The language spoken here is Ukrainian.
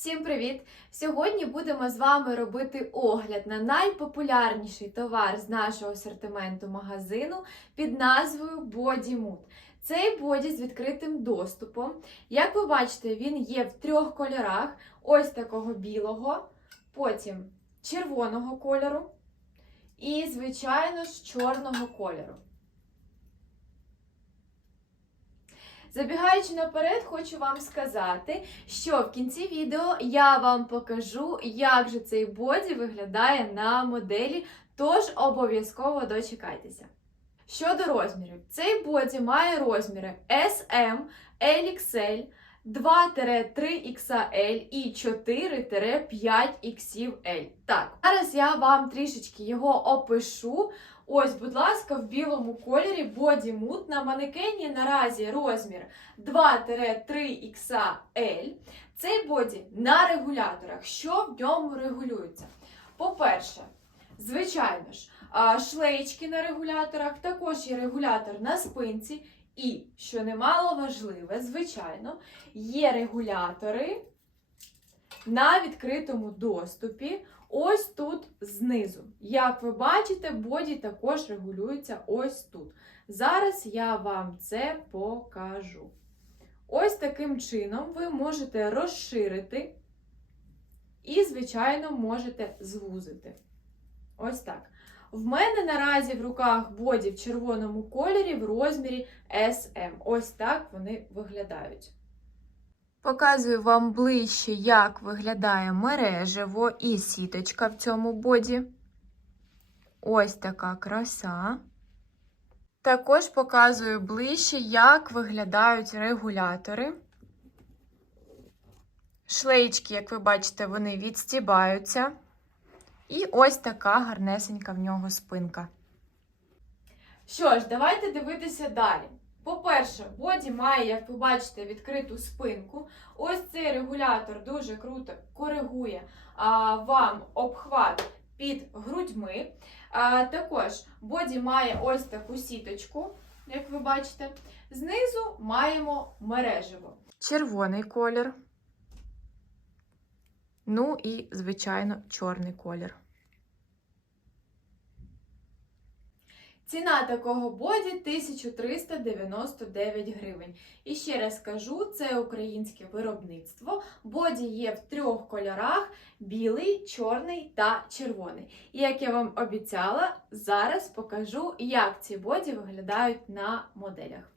Всім привіт! Сьогодні будемо з вами робити огляд на найпопулярніший товар з нашого асортименту магазину під назвою Body Mood. Цей боді з відкритим доступом. Як ви бачите, він є в трьох кольорах: ось такого білого, потім червоного кольору і, звичайно ж, чорного кольору. Забігаючи наперед, хочу вам сказати, що в кінці відео я вам покажу, як же цей боді виглядає на моделі, тож обов'язково дочекайтеся. Щодо розмірів, цей боді має розміри SM, LXL, 2-3XL і 4-5XL. Так, зараз я вам трішечки його опишу. Ось, будь ласка, в білому кольорі боді мут на манекені наразі розмір 2-3XL. Цей боді на регуляторах. Що в ньому регулюється? По-перше, звичайно ж, а, шлеєчки на регуляторах, також є регулятор на спинці. І, що немало важливе, звичайно, є регулятори на відкритому доступі. Ось тут знизу. Як ви бачите, боді також регулюється ось тут. Зараз я вам це покажу. Ось таким чином ви можете розширити і, звичайно, можете звузити. Ось так. В мене наразі в руках боді в червоному кольорі в розмірі SM. Ось так вони виглядають. Показую вам ближче, як виглядає мережево і сіточка в цьому боді. Ось така краса. Також показую ближче, як виглядають регулятори. Шлеєчки, як ви бачите, вони відстібаються. І ось така гарнесенька в нього спинка. Що ж, давайте дивитися далі. По-перше, боді має, як ви бачите, відкриту спинку. Ось цей регулятор дуже круто коригує а, вам обхват під грудьми. А, також боді має ось таку сіточку, як ви бачите. Знизу маємо мережево. Червоний колір. Ну і, звичайно, чорний колір. Ціна такого боді 1399 гривень. І ще раз кажу, це українське виробництво. Боді є в трьох кольорах: білий, чорний та червоний. І як я вам обіцяла, зараз покажу, як ці боді виглядають на моделях.